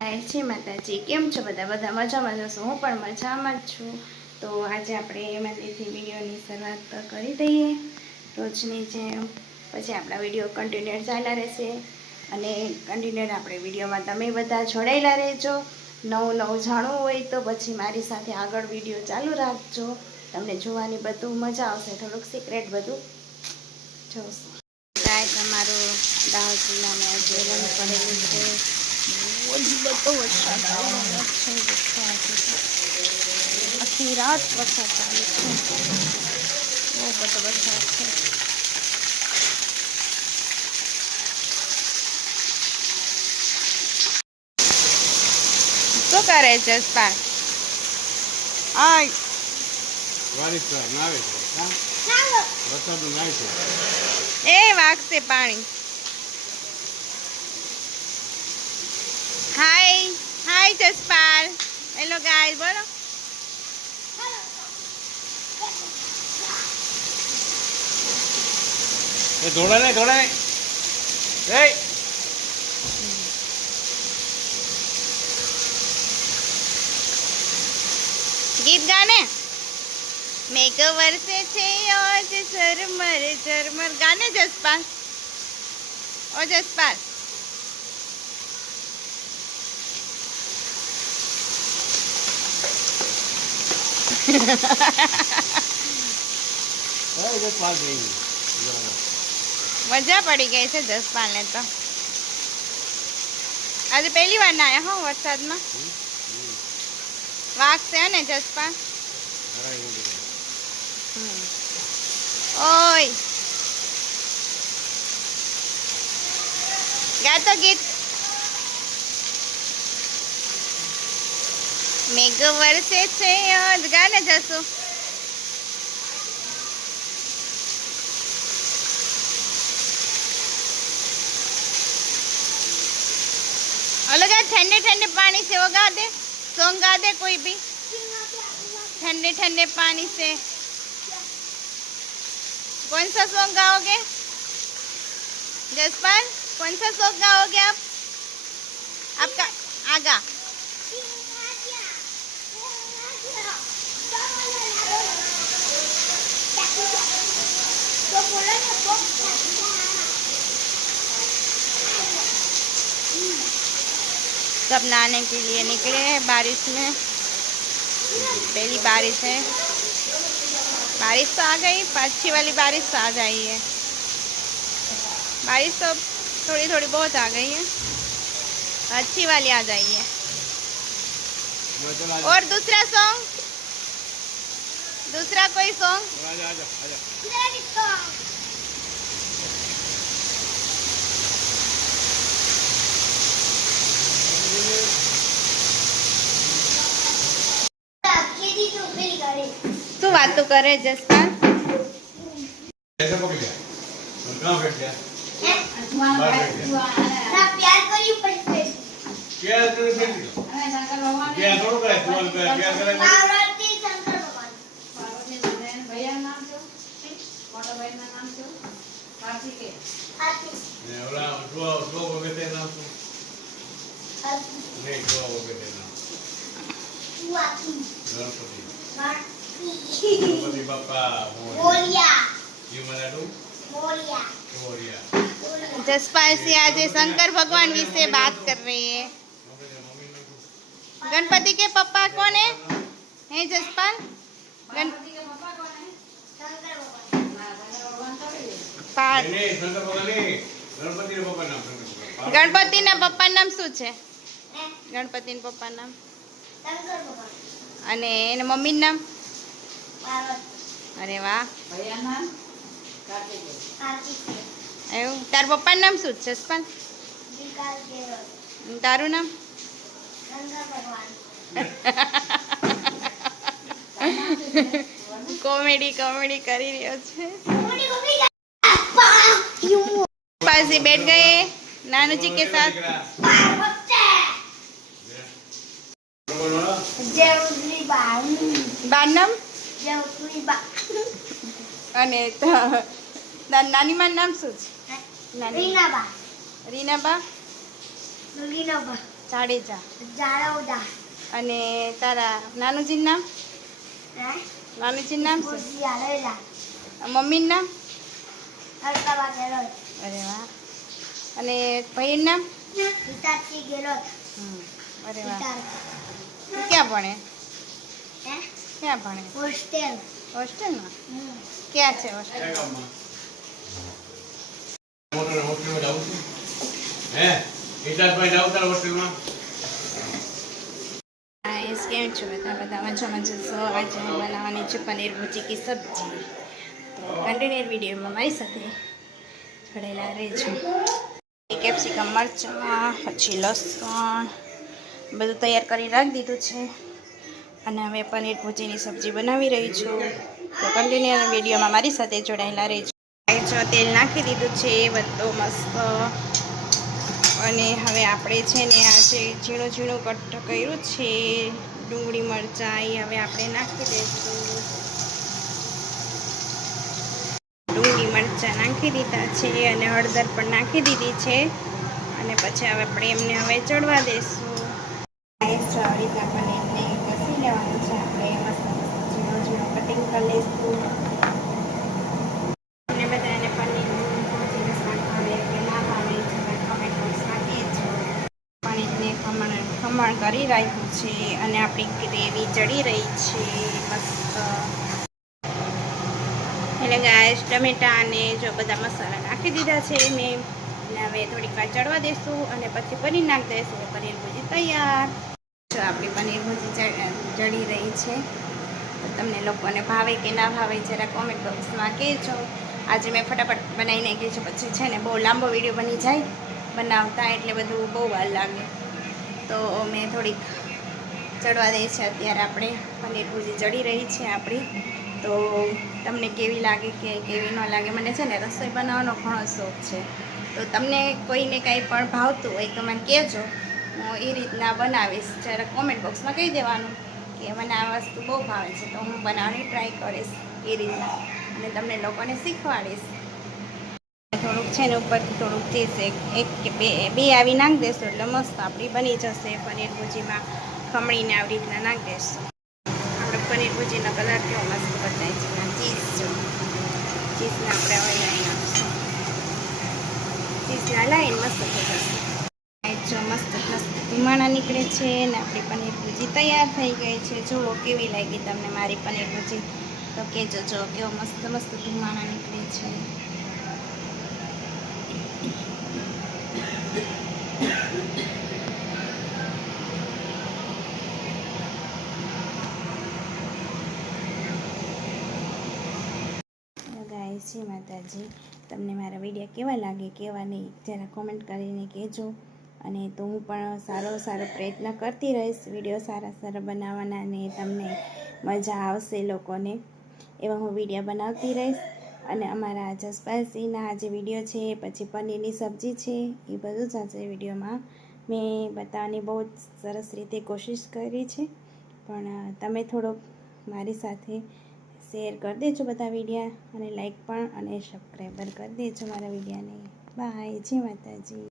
જય માતાજી, કેમ છો બધા મજામાં જશો? હું પણ મજામાં જ છું. તો આજે આપણે એમાંથી વિડીયોની શરૂઆત કરી દઈએ રોજની જેમ. પછી આપણા વિડીયો કન્ટિન્યુ ચાલ્યા રહેશે અને કન્ટિન્યુ આપણે વિડીયોમાં તમે બધા જોડાયેલા રહેજો. નવું જાણવું હોય તો પછી મારી સાથે આગળ વિડીયો ચાલુ રાખજો. તમને જોવાની બધું મજા આવશે, થોડુંક સિક્રેટ બધું જોશો. કાંઈ તમારું દાળ ચૂલાને આજે રંગ પડેલું છે. બધો વરસાદ આવ્યો છે. આખી રાત વરસાદ ચાલુ છે. બહુ બધો વરસાદ છે. શું કરે છે સ્પાર? એ વાગશે પાણી. હાય જસપાલ. હેલો ગાઈસ, બોલો. દોડાય ગીત ગાને. મેઘ વરસે છે આજ ઝરમર ઝરમર. ગાને જસપાલ. ઓ જસપાલ, મજા પડી ગઈ છે જસપાલ ને તો. આજે પહેલી વાર ના આયા હો વરસાદમાં. વાગશે ને જસપાલ? ઓય ગાતો ગીત. મેઘ વરસે છે આજ. ગાને જશો. अलग ठंडे ठंडे पानी से वो गा दे, सॉन्ग गा दे कोई भी. ठंडे ठंडे पानी से कौन सा सॉन्ग गाओगे जसपाल? कौन सा सॉन्ग गाओगे आप? आपका आगा. सब नहाने के लिए निकले हैं बारिश में. पहली बारिश है. बारिश तो आ गई, अच्छी वाली बारिश तो आ जाई है. बारिश तो थोड़ी थोड़ी बहुत आ गई है, अच्छी वाली आ जाई है. और दूसरा सॉन्ग, दूसरा कोई सॉन्ग. શું વાતો કરે જસપાલ? ગણપતિ બાપા મોરિયા. जसपाल से आज शंकर भगवान विषय बात कर रहे हैं. गणपति के पापा कौन है? हैं जसपाल? गणपति के पापा कौन है? शंकर भगवान. गणपति ना पप्पा नाम શું છે? ગણપતિ ના પપ્પા નામ શંકર ભગવાન. અને એના મમ્મી નામ પાર્વતી. અરે વાહ. ભૈયા નામ કાર્તિકેય. એવું? તાર પપ્પા નામ શું છે જસપાલ? તારું નામ? કોમેડી કરી રહ્યો છે. पास बैठ गए नानू जी के साथ. बानम અને નાની માં નામ શું છે? રીનાબા. જાડેજા. અને તારા નાનુજીનું નામ? નાનુજીનું નામ શું? મમ્મીનું નામ? અરે વાહ. અને ભાઈનું નામ? અરે વાહ. તું ક્યાં ભણે? ક્યાં ભણે? હોસ્ટેલમાં? ક્યાં છે હોસ્ટેલ? હોટલમાં જાઉં છું. હે હિતાશભાઈ જાઉં તારા હોટલમાં? ગાઈસ કેમ છો બધા મજામાં જશો? આજે હું બનાવવાની છે પનીર ભુજી કી સબ્જી. તો કન્ટિન્યુઅર વિડીયોમાં મારી સાથે જોડાયેલા રહેજો. કેપ્સિકમ, મરચાં, પછી લસણ બધું તૈયાર કરી રાખી દીધું છે. અને હવે પનીર ભુજીની સબ્જી બનાવી રહી છું. તો કન્ટિન્યુઅર વિડીયોમાં મારી સાથે જોડાયેલા રહેજો. તેલ નાખી દીધું છે બધું મસ્ત. અને હવે આપણે છે ને આજે ઝીણું ઝીણું કટ કર્યું છે ડુંગળી મરચાં, એ હવે આપણે નાખી દઈશું. ડુંગળી મરચાં નાખી દીધા છે અને હળદર પણ નાખી દીધી છે. અને પછી હવે આપણે એમને હવે ચડવા દઈશું. આવી રીતના પનીરને કસી લેવાનું છે આપણે. મસ્ત ઝીણું ઝીણું કટિંગ કરી લઈશું. અને બધાને પનીર ભુજીનું શાક ભાવે કે ના ભાવે કમેન્ટ બોક્સમાં કહેજો. પનીરને ખમણ કરી રાખ્યું છે અને આપણી ગ્રેવી ચડી રહી છે મસ્ત. એટલે ગાઈસ ટમેટા અને જો બધા મસાલા નાખી દીધા છે એને. અને હવે થોડીક વાર ચડવા દઈશું અને પછી પનીર નાખી દઈશું. પનીર ભુજી તૈયાર. જો આપણી પનીર ભુજી ચડી રહી છે. તો તમને લોકોને ભાવે કે ના ભાવે જરા કોમેન્ટ બોક્સમાં કહેજો. આજે મેં ફટાફટ બનાવી નાખી છે. પછી છે ને બહુ લાંબો વિડીયો બની જાય બનાવતા, એટલે બધું બહુ વાર લાગે. તો મેં થોડીક ચડવા દઈ છે. અત્યારે આપણે પનીર ભુજી ચડી રહી છે આપણી. તો તમને કેવી લાગે કે કેવી ન લાગે? મને છે ને રસોઈ બનાવવાનો ઘણો શોખ છે. તો તમને કોઈને કંઈ પણ ભાવતું હોય તો મને કહેજો, હું એ રીતના બનાવીશ. જ્યારે કોમેન્ટ બોક્સમાં કહી દેવાનું કે મને આ વસ્તુ બહુ ભાવે છે, તો હું બનાવવાની ટ્રાય કરીશ એ રીતના. અને તમને લોકોને શીખવાડીશ. થોડુંક છે ને ઉપરથી થોડુંક ચીઝ એક કે બે આવી નાખી દેશું એટલે મસ્ત આપણી બની જશે. પનીર ભુજીમાં ખમણીને આવી રીતના નાખી દેશું. આપણે પનીર ભુજીનો કલર કેવો મસ્ત બતાય છે. ચીઝ જો ચીઝને આપણે હવે લાવી નાખીશું. ચીઝના લાવીને મસ્ત થઈ જશે. જો મસ્ત મસ્ત ધીમાણા નીકળે છે ને આપણી પનીર ભુજી તૈયાર થઈ ગઈ છે. જુઓ કેવી લાગી તમને મારી પનીર ભુજી? તો કહેજો. જો કેવો મસ્ત મસ્ત ધીમાણા નીકળે છે. ગાઈસ જય માતાજી. તમને મારા વિડીયો કેવા લાગે કેવા નહીં જરા કોમેન્ટ કરીને કહેજો. અને તો હું પણ સારો પ્રયત્ન કરતી રહીશ વિડીયો સારા બનાવવાના. અને તમને મજા આવશે લોકોને એવા હું વિડીયો બનાવતી રહીશ. અને અમારા જસપાલસિંહના જે વિડીયો છે, પછી પનીરની સબ્જી છે, એ બધું જ આજે વિડીયોમાં મેં બતાવવાની બહુ જ સરસ રીતે કોશિશ કરી છે. પણ તમે થોડોક મારી સાથે શેર કરી દેજો બધા વિડીયા, અને લાઈક પણ અને સબસ્ક્રાઈબર કરી દેજો મારા વિડીયાને. બાય, જય માતાજી.